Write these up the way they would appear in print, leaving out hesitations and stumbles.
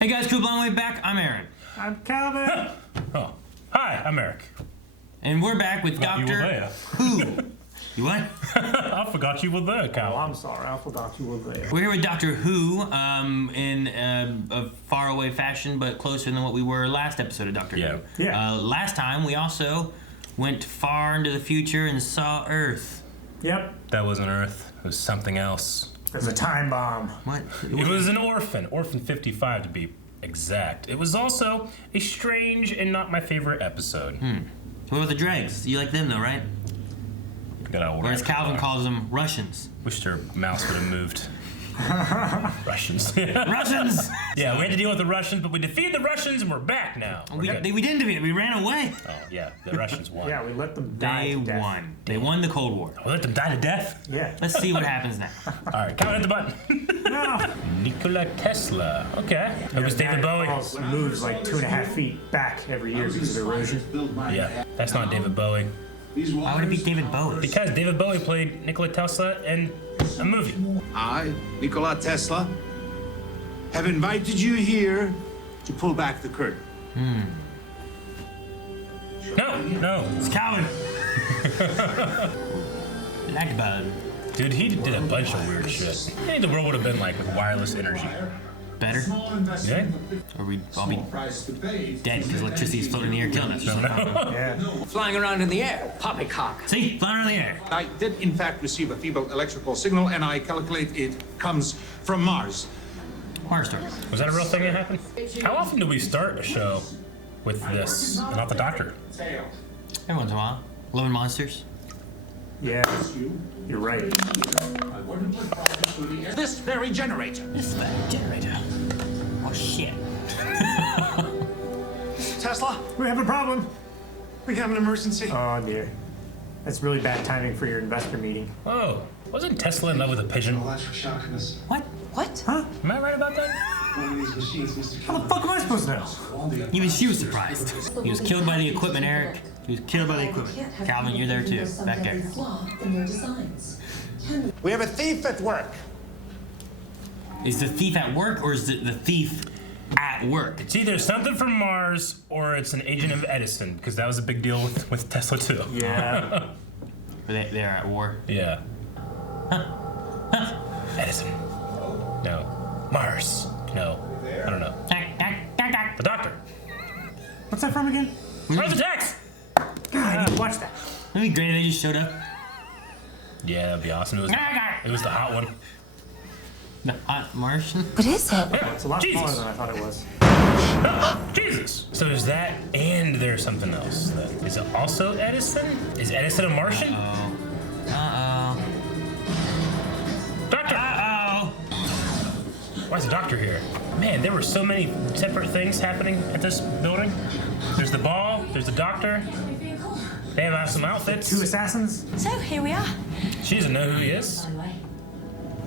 Hey guys, cool blonde way back. I'm Aaron. I'm Calvin. Oh, hi, I'm Eric. And we're back with Doctor Who. You what? I forgot you were there, Cal. Oh, I'm sorry. I forgot you were there. We're here with Doctor Who in a faraway fashion, but closer than what we were last episode of Doctor Who. Yeah. Last time we also went far into the future and saw Earth. Yep. That wasn't Earth. It was something else. There's a time bomb. What? It was an orphan 55 to be exact. It was also a strange and not my favorite episode. What about the dregs? You like them though, right? Or as Calvin calls them, Russians. Wish their mouse would have moved. Russians. Russians! Yeah, we had to deal with the Russians, but we defeated the Russians and we're back now. We didn't defeat it. We ran away. Oh, yeah, the Russians won. Yeah, we let them die. They to death. won. They won the Cold War. We let them die to death? Yeah. Let's see what happens now. All right, Calvin, hit the button. No. Nikola Tesla. Okay. It was David Bowie. Moves like 2.5 feet back every year because of erosion. Yeah, that's not David Bowie. Why would it be David Bowie? Because David Bowie played Nikola Tesla in a movie. I, Nikola Tesla, have invited you here to pull back the curtain. No. It's Calvin. Black bud. Dude, he did a bunch of weird shit. I think the world would have been like with wireless energy. Better? Yeah? Or we'd all be dead because electricity is floating in the air killing us. Yeah. Flying around in the air, poppycock. See? Flying around the air. I did, in fact, receive a feeble electrical signal, and I calculate it comes from Mars. Horror story. Was that a real thing that happened? How often do we start a show with this and not the doctor? Every once in a while. Loving monsters. Yeah. You're right. This very generator. This is that generator. Oh shit. Tesla, We have a problem. we have an emergency. Oh dear. That's really bad timing for your investor meeting. Oh, wasn't Tesla in love with a pigeon? Electric shock in this. What? What? Huh? Am I right about that? One of these machines must have How the fuck am I supposed to know? Even she was surprised. He was killed by the equipment, Eric. He was killed by the equipment. Calvin, you're there too. Back there. We have a thief at work. Is the thief at work or is it the thief at work? It's either something from Mars or it's an agent of Edison, because that was a big deal with Tesla too. Yeah. They're at war. Yeah. Edison. No. Mars. No. I don't know. The doctor. What's that from again? Mars attacks! God, I need to watch that. Maybe great if they just showed up. Yeah, that'd be awesome. It was the hot one. The hot Martian. What is it? Yeah. It's a lot Jesus. smaller than I thought it was. Jesus. So there's that, and there's something else. Is it also Edison? Is Edison a Martian? Uh-oh. Doctor! Uh-oh. Why is the doctor here? Man, there were so many separate things happening at this building. There's the ball, there's the doctor. They have some outfits. 2 assassins? So here we are. She doesn't know who he is.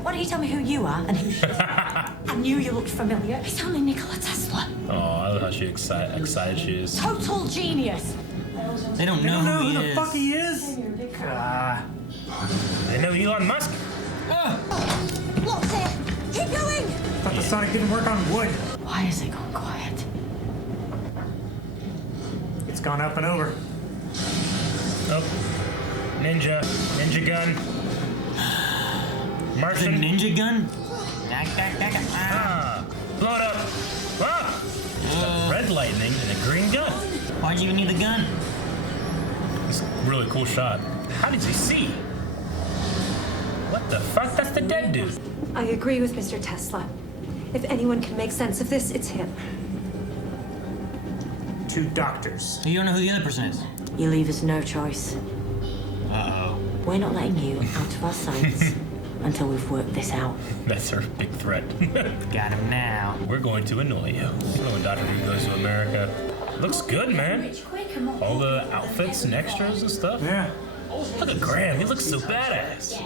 Why don't you tell me who you are and who she is? I knew you looked familiar. It's only Nikola Tesla. Oh, I love how excited she is. Total genius. They don't They know don't know who who he the is. fuck he is? They know Elon Musk. What's it? Keep going. Thought the Sonic didn't work on wood. Why has it gone quiet? It's gone up and over. Oh. Ninja gun. The Martian. ninja gun? Ah. Blow it up. Ah. Red lightning and a green gun. Why'd you even need the gun? It's a really cool shot. How did you see? What the fuck? That's the dead dude. I agree with Mr. Tesla. If anyone can make sense of this, it's him. 2 doctors. You don't know who the other person is. You leave us no choice. Uh-oh. We're not letting you out of our sights until we've worked this out. That's her big threat. Got him now. We're going to annoy you. You know when Dr. Who goes to America. Looks good, man. All the outfits and extras and stuff. Yeah. Look at Graham. He looks so badass.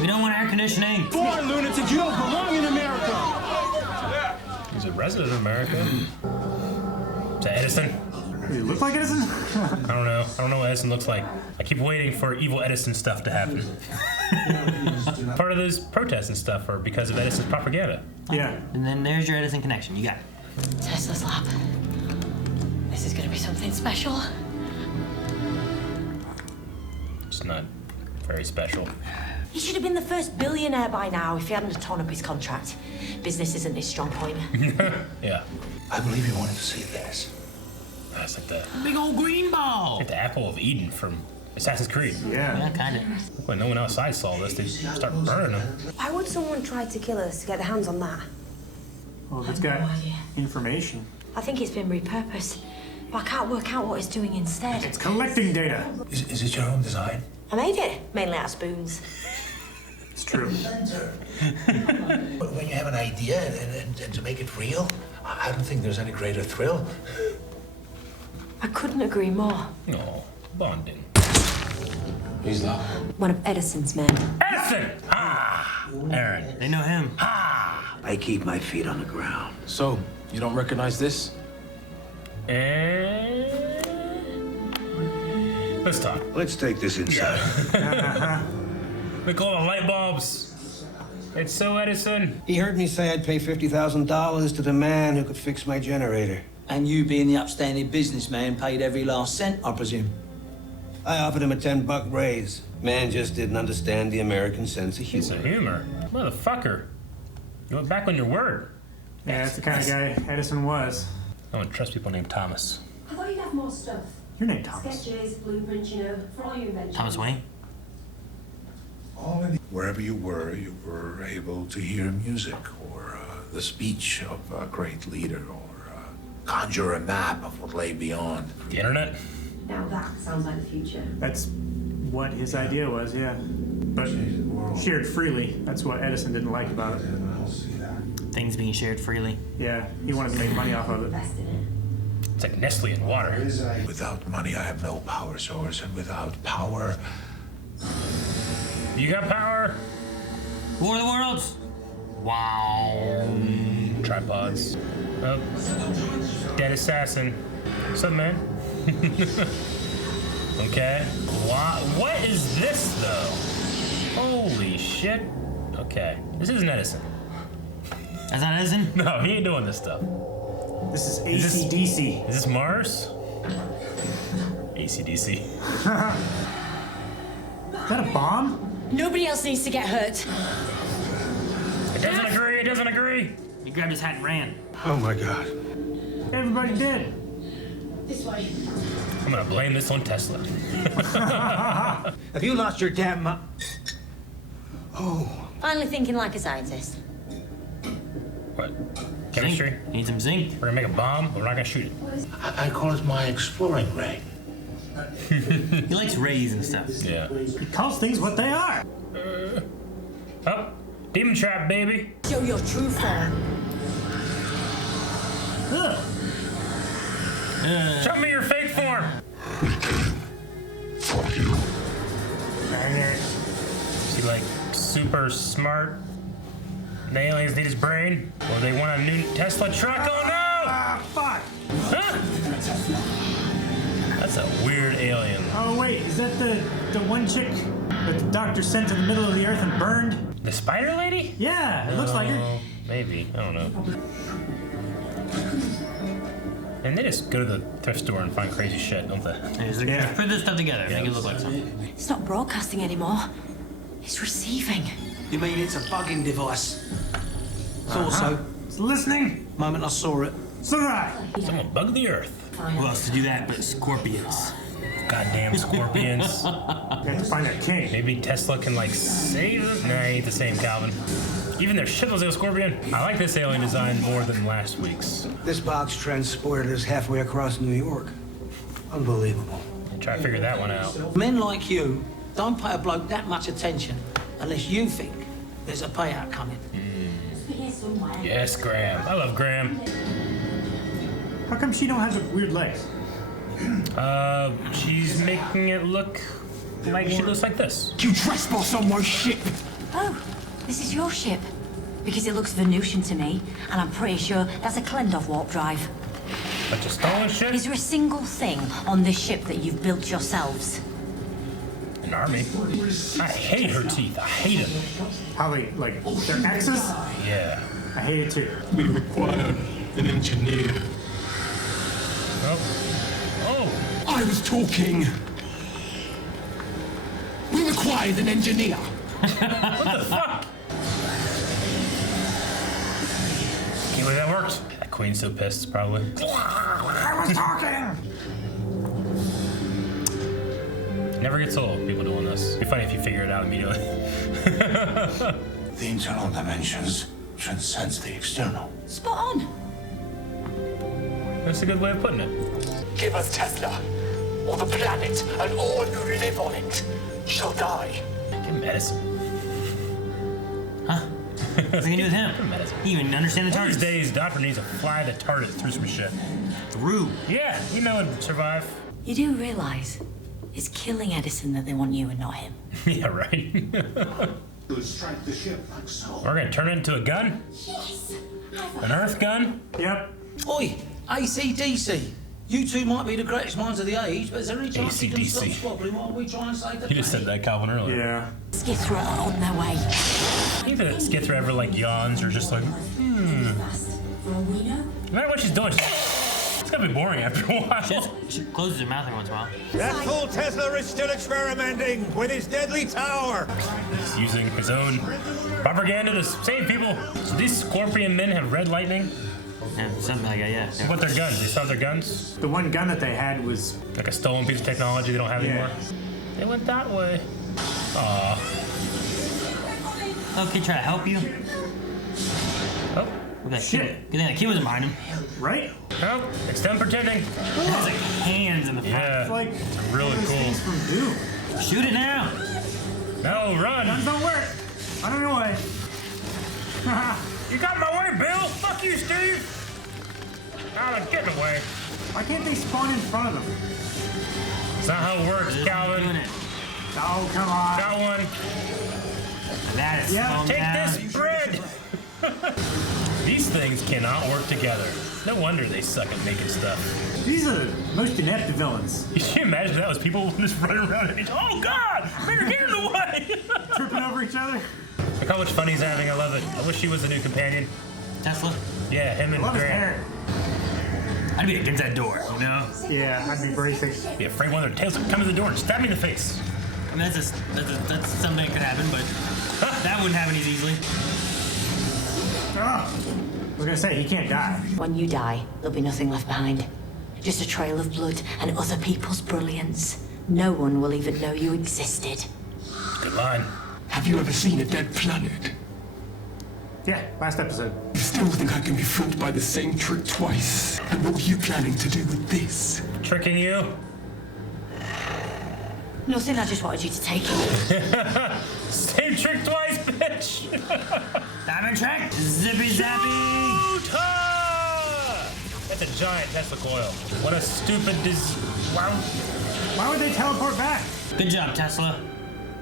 We don't want air conditioning. Boy, lunatic, you don't belong in America. He's a resident of America. Is that Edison? Does he look like Edison? I don't know. I don't know what Edison looks like. I keep waiting for evil Edison stuff to happen. Part of those protests and stuff are because of Edison's propaganda. Yeah. And then there's your Edison connection. You got it. Tesla's lab. This is gonna be something special. It's not very special. He should have been the first billionaire by now if he hadn't torn up his contract. Business isn't his strong point. Yeah. I believe you wanted to see this. That's like the, Big old green ball. like the apple of Eden from Assassin's Creed. Yeah. Yeah, kind of. When no one outside saw this, they start burning them. Why would someone try to kill us to get their hands on that? Well, if it's got information. I think it's been repurposed, but I can't work out what it's doing instead. It's collecting data. Is it your own design? I made it, mainly out of spoons. It's true. But when you have an idea and to make it real, I don't think there's any greater thrill. I couldn't agree more. No, bonding. Who's that? One of Edison's men. Edison! Ah! Aaron. They know him. I keep my feet on the ground. So, you don't recognize this? And... let's talk. Let's take this inside. We call it light bulbs. It's so Edison. He heard me say I'd pay $50,000 to the man who could fix my generator. And you, being the upstanding businessman, paid every last cent, I presume? I offered him a $10 raise. Man just didn't understand the American sense of Sense of humor. humor. Motherfucker. You went back on your word. Yeah, that's the kind of guy Edison was. I don't trust people named Thomas. I thought you'd have more stuff. Your name, Thomas. Sketches, blueprints, you know, for all your inventions. Thomas Wayne. Wherever you were able to hear music or the speech of a great leader or conjure a map of what lay beyond. The internet? Now that sounds like the future. That's what his idea was, yeah. But shared freely. That's what Edison didn't like about it. Things being shared freely. Yeah, he wanted to make money off of it. Invest in it. It's like Nestle in water. Without money, I have no power source, and without power, You got power? War of the Worlds. Wow. Tripods. Oh. Dead assassin. What's up, man? Okay. What is this, though? Holy shit. Okay. This isn't Edison. That's not Edison? No, he ain't doing this stuff. This is AC/DC. Is this Mars? AC/DC. Is that a bomb? Nobody else needs to get hurt. It doesn't agree, it doesn't agree. He grabbed his hat and ran. Oh my God. Everybody did. This way. I'm gonna blame this on Tesla. Have you lost your damn Finally thinking like a scientist. What? Chemistry? Zinc. Need some zinc. We're gonna make a bomb, we're not gonna shoot it. I call it my exploring ray. He likes rays and stuff. Yeah. He calls things what they are. Oh, demon trap, baby. Show your true form. Ugh. Show me your fake form. Dang it. Is he like super smart? The aliens need his brain? Or they want a new Tesla truck? Oh no! Ah, fuck. Huh? That's a weird alien. Oh, wait, is that the one chick that the doctor sent to the middle of the earth and burned? The spider lady? Yeah, it looks like her. Maybe. I don't know. And they just go to the thrift store and find crazy shit, don't they? Yeah. Put this stuff together, make it look like something. It's not broadcasting anymore. It's receiving. You mean it's a bugging device? Thought so. It's listening. Moment I saw it. So that. Someone bug the earth. Who else to do that but scorpions? Goddamn scorpions. You have to find that king. Maybe Tesla can like save them? Nah, ain't the same, Calvin. Even their ship was a scorpion. I like this alien design more than last week's. This box transported us halfway across New York. Unbelievable. Try to figure that one out. Men like you don't pay a bloke that much attention unless you think there's a payout coming. Here somewhere. Yes, Graham. I love Graham. How come she don't have the weird legs? She's making it look like she looks like this. You trespass on my ship! Oh, this is your ship. Because it looks Venusian to me, and I'm pretty sure that's a Klendov warp drive. Bunch of stolen shit? Is there a single thing on this ship that you've built yourselves? An army. I hate her teeth. I hate them. How they, like, their exes? Yeah. I hate it too. We require an engineer. Oh. I was talking. We required an engineer. What the fuck? Can't believe that worked. That queen's so pissed, probably. I was talking! Never gets old, people doing this. It'd be funny if you figure it out immediately. The internal dimensions transcends the external. Spot on. That's a good way of putting it. Give us Tesla, or the planet, and all who live on it shall die. Give him Edison. Huh? What's he gonna do with him? He even understand the One of TARDIS. these days, Doctor needs to fly the TARDIS through some shit. Through. Yeah, you know it'd survive. You do realise it's killing Edison that they want you and not him. Yeah, right. Strike the ship like so. We're gonna turn it into a gun? Yes. An Earth gun? Yep. Oi, AC/DC. You two might be the greatest minds of the age, but is there any chance you can stop AC/DC. squabbling while we try and save the You just said that, Calvin, earlier. Yeah. Skithra are on their way. Either that Skithra ever like yawns or just like, No matter what she's doing, it's gonna be boring after a while. She closes her mouth every once in a while. That fool Tesla is still experimenting with his deadly tower. He's using his own propaganda to save people. So these scorpion men have red lightning. Yeah, something like that, yeah. What their guns? They still have their guns? The one gun that they had was... Like a stolen piece of technology they don't have anymore? They went that way. Aww. Okay, try to help you. Oh. That shit. Good thing that kid wasn't behind him. Right? Oh, it's them pretending. It has like hands in the front. Yeah, It's like it's really those cool. things from Doom. Shoot it now. No, run. Guns don't work. I don't know why. You got in my way, Bill. Fuck you, Steve. Out of getting away. Why can't they spawn in front of them? That's not how it works, Calvin. Doing it. Oh, come on. Got one. That is Yeah, slowing Take down. this bread. These things cannot work together. No wonder they suck at making stuff. These are the most inept villains. Can you imagine that was people just running around and oh God, Mayor, get in the way. Tripping over each other. Look how much fun he's having. I love it. I wish he was the new companion. Tesla? Yeah, him and Love his Grant. hair. I'd be against that door, you know? Yeah, I'd be bracing. Be afraid one of their tails would come to the door and stab me in the face. I mean, that's something that could happen, but that wouldn't happen as easily. Oh, I was gonna say, he can't die. When you die, there'll be nothing left behind. Just a trail of blood and other people's brilliance. No one will even know you existed. Good line. Have you ever seen a dead planet? Yeah, last episode. You still think I can be fooled by the same trick twice? And what were you planning to do with this? Tricking you? Nothing, I just wanted you to take it. Same trick twice, bitch! Diamond track! Zippy zappy! That's a giant Tesla coil. What a stupid Why would they teleport back? Good job, Tesla.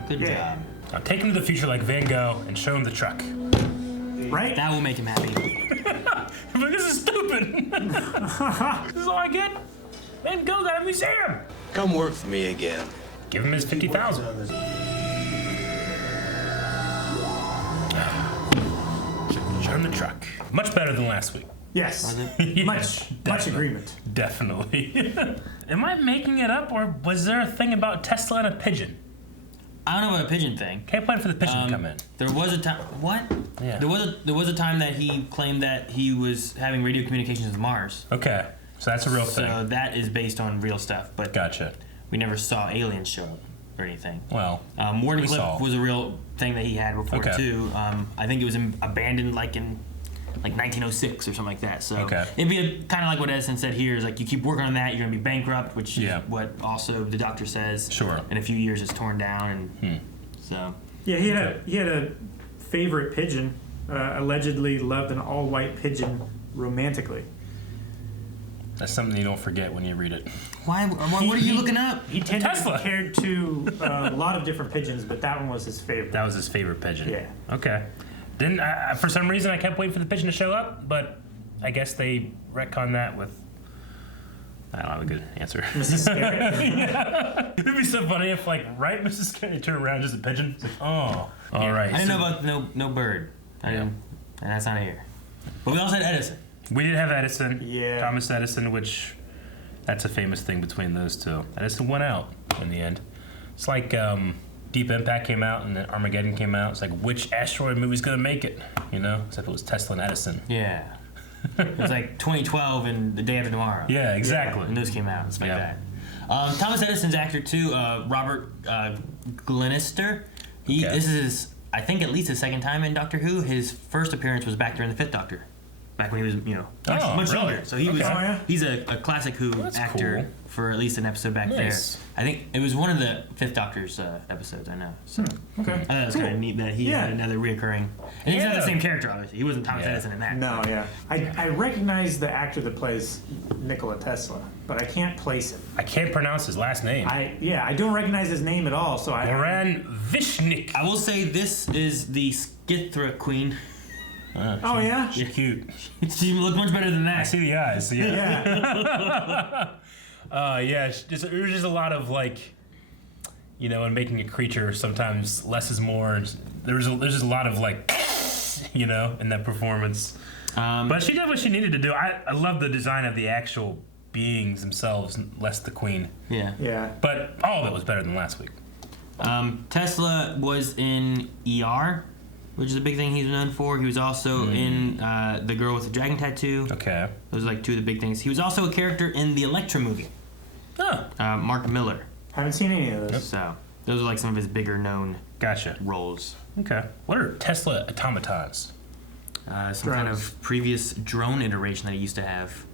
Good job. Now take him to the future like Van Gogh and show him the truck. Right? That will make him happy. But this is stupid. This is all I get. Van Gogh got a museum. Come work for me again. Give him his 50,000. Show him the truck. Much better than last week. Yes. Yeah, much agreement. Definitely. Am I making it up, or was there a thing about Tesla and a pigeon? I don't know about a pigeon thing. Can't wait for the pigeon to come in. There was a time. What? Yeah. There was a time that he claimed that he was having radio communications with Mars. Okay, so that's a real thing. So that is based on real stuff, but Gotcha. we never saw aliens show up or anything. Well, Warden we Cliff saw. was a real thing that he had before Okay. too. I think it was abandoned in 1906 or something like that. So Okay. it'd be kind of like what Edison said here is like you keep working on that, you're gonna be bankrupt, which Yeah. is what also the doctor says. Sure. In a few years, it's torn down, and so. Yeah, he had a favorite pigeon. Allegedly loved an all-white pigeon romantically. That's something you don't forget when you read it. What are you looking up? He tended Tesla. to cared to a lot of different pigeons, but that one was his favorite. That was his favorite pigeon. Yeah. Okay. Didn't for some reason I kept waiting for the pigeon to show up, but I guess they retconned that with. I don't have a good answer. Mrs. Scary. Yeah. It'd be so funny if, right, Mrs. Scary turned around just a pigeon. It's like, oh, all right. I didn't know about no bird. I didn't, and that's not here. But we also had Edison. We did have Edison. Yeah. Thomas Edison, which that's a famous thing between those two. Edison won out in the end. It's like Deep Impact came out and then Armageddon came out. It's like, which asteroid movie's gonna make it? You know, except it was Tesla and Edison. Yeah. It was like 2012 and The Day After Tomorrow. Yeah, exactly. And those came out. It's like that. Thomas Edison's actor too, Robert Glenister. This is, I think, at least his second time in Doctor Who. His first appearance was back during the Fifth Doctor. Back when he was, much younger. So he was. He's a classic Who actor for at least an episode back there. I think it was one of the Fifth Doctor's episodes. I know. So Okay. I thought it was kind of neat that he had another reoccurring. And he's not the same character, obviously. He wasn't Thomas Edison in that. No, yeah. I recognize the actor that plays Nikola Tesla, but I can't place him. I can't pronounce his last name. I don't recognize his name at all. So Goran Vishnik. I will say this is the Skithra queen. Oh yeah, she's cute. She looked much better than that. I see the eyes. Yeah. There's just a lot of like, in making a creature, sometimes less is more. There's just a lot of like, in that performance. But she did what she needed to do. I love the design of the actual beings themselves, less the queen. Yeah. Yeah. But all of it was better than last week. Tesla was in ER, which is a big thing he's known for. He was also in The Girl with the Dragon Tattoo. Okay. Those are like two of the big things. He was also a character in the Elektra movie. Mark Miller. Haven't seen any of those. Yep. So those are like some of his bigger known roles. Okay. What are Tesla automatons? Some kind of previous drone iteration that he used to have.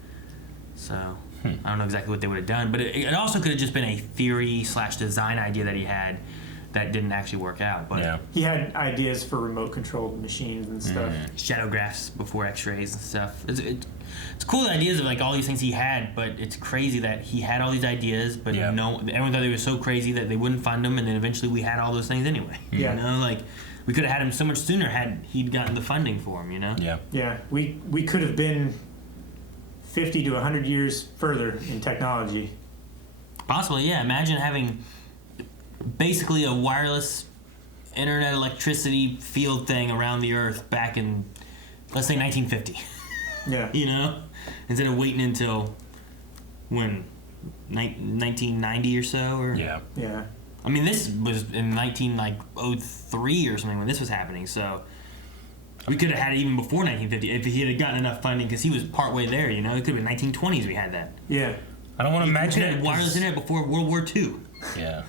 So I don't know exactly what they would have done, but it also could have just been a theory / design idea that he had that didn't actually work out. But he had ideas for remote controlled machines and stuff. Shadowgraphs before X-rays and stuff. It's cool, the ideas of like all these things he had, but it's crazy that he had all these ideas, but everyone thought they were so crazy that they wouldn't fund them, and then eventually we had all those things anyway. Yeah. Like we could have had him so much sooner had he'd gotten the funding for him. Yeah. Yeah. We could have been 50 to 100 years further in technology. Possibly, yeah. Imagine having basically a wireless internet electricity field thing around the Earth back in, let's say, 1950. Yeah. Instead of waiting until when 1990 or so, or Yeah. I mean, this was in 1903 or something when this was happening. So we could have had it even before 1950 if he had gotten enough funding, because he was partway there. It could have been 1920s we had that. Yeah. I don't want to imagine it. Wireless internet before World War II. Yeah.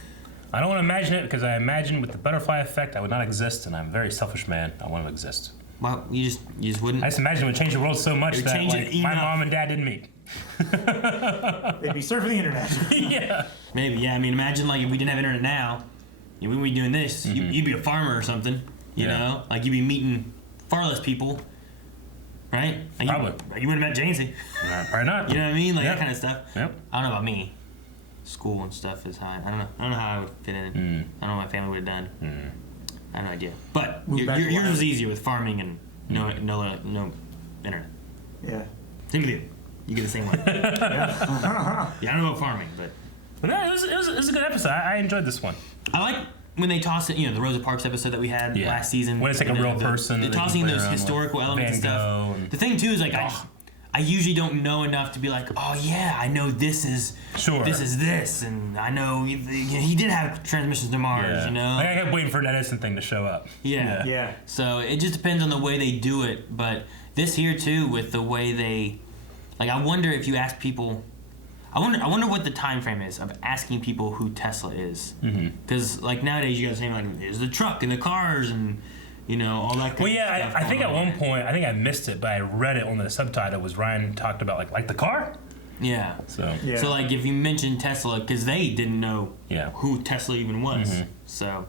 I don't want to imagine it because I imagine with the butterfly effect I would not exist, and I'm a very selfish man. I want to exist. Well, you just wouldn't. I just imagine it would change the world so much that my mom and dad didn't meet. They'd be surfing the internet. Yeah. Maybe, yeah. I mean, imagine like if we didn't have internet now, we wouldn't be doing this. You'd be a farmer or something. You know, like you'd be meeting far less people, right? Like Probably. You wouldn't have met Jamesy. Probably not. You know what I mean? Like that kind of stuff. Yep. I don't know about me. School and stuff is high. I don't know how I would fit in. I don't know what my family would have done. I have no idea. But yours was easier with farming and no internet. Yeah. Same with you. You get the same one. Yeah, I don't know about farming, but no, it was a good episode. I enjoyed this one. I like when they toss it. The Rosa Parks episode that we had last season. When it's like a real person. The tossing in those historical elements and stuff. The thing too is like I usually don't know enough to be like, oh yeah, I know this is this, and I know he did have transmissions to Mars. Like I kept waiting for an Edison thing to show up. Yeah. So it just depends on the way they do it, but this here too, with the way they, like, I wonder if you ask people, I wonder what the time frame is of asking people who Tesla is, because like nowadays you guys are saying like there's the truck and the cars and all that kind of stuff. Well, yeah, I think at one point, I think I missed it, but I read it on the subtitle, was Ryan talked about like the car? Yeah. So like if you mentioned Tesla, because they didn't know who Tesla even was. So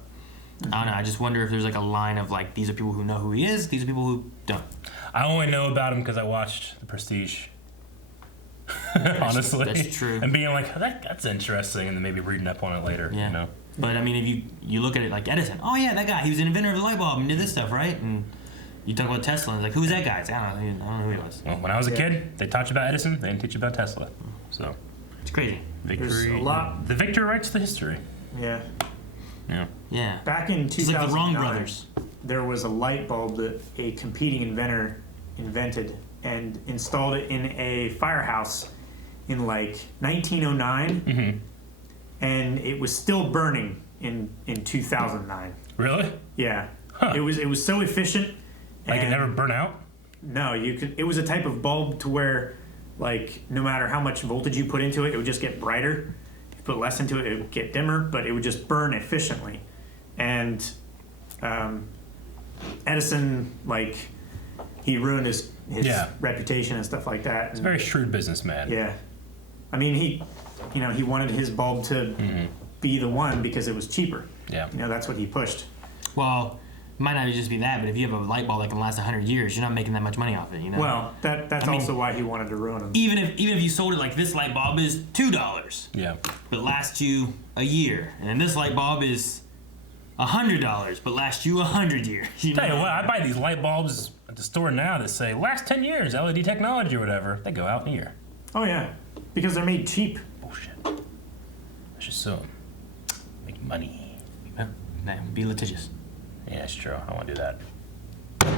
I don't know, I just wonder if there's like a line of like, these are people who know who he is, these are people who don't. I only know about him because I watched The Prestige. Honestly. That's true. And being like, that's interesting, and then maybe reading up on it later, But I mean, if you look at it like Edison, oh yeah, that guy, he was an inventor of the light bulb and did this stuff, right? And you talk about Tesla, and it's like, who's that guy? It's, I don't know who he was. Well, when I was a kid, they taught you about Edison, they didn't teach you about Tesla. So it's crazy. There's a lot. The victor writes the history. Yeah. Yeah. Back in 2009, it's like the Wrong brothers. There was a light bulb that a competing inventor invented and installed it in a firehouse in like 1909, and it was still burning in 2009. Really? Yeah. It was so efficient. Like it never burn out? No, you could. It was a type of bulb to where, like, no matter how much voltage you put into it, it would just get brighter. If you put less into it, it would get dimmer, but it would just burn efficiently. And Edison, like, he ruined his reputation and stuff like that. He's a very shrewd businessman. Yeah. I mean, he wanted his bulb to be the one because it was cheaper. Yeah. That's what he pushed. Well, it might not just be that, but if you have a light bulb that can last 100 years, you're not making that much money off it, Well, that's also why he wanted to ruin them. Even if you sold it like this light bulb is $2, but lasts you a year, and then this light bulb is $100, but lasts you 100 years. Tell you what, I buy these light bulbs at the store now that say last 10 years, LED technology or whatever. They go out in a year. Oh yeah, because they're made cheap. Bullshit. I should sue them. Make money. Be litigious. Yeah, it's true. I want to do that.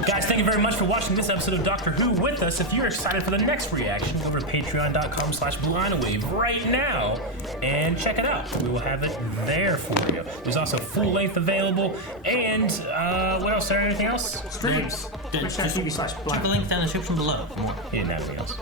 Guys, thank you very much for watching this episode of Doctor Who with us. If you're excited for the next reaction, go over to patreon.com/BlueInawave right now and check it out. We will have it there for you. There's also full length available. And what else? Is there anything else? Streams. Check the link down in the description below for more. He didn't have anything else.